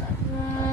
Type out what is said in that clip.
that. Yeah.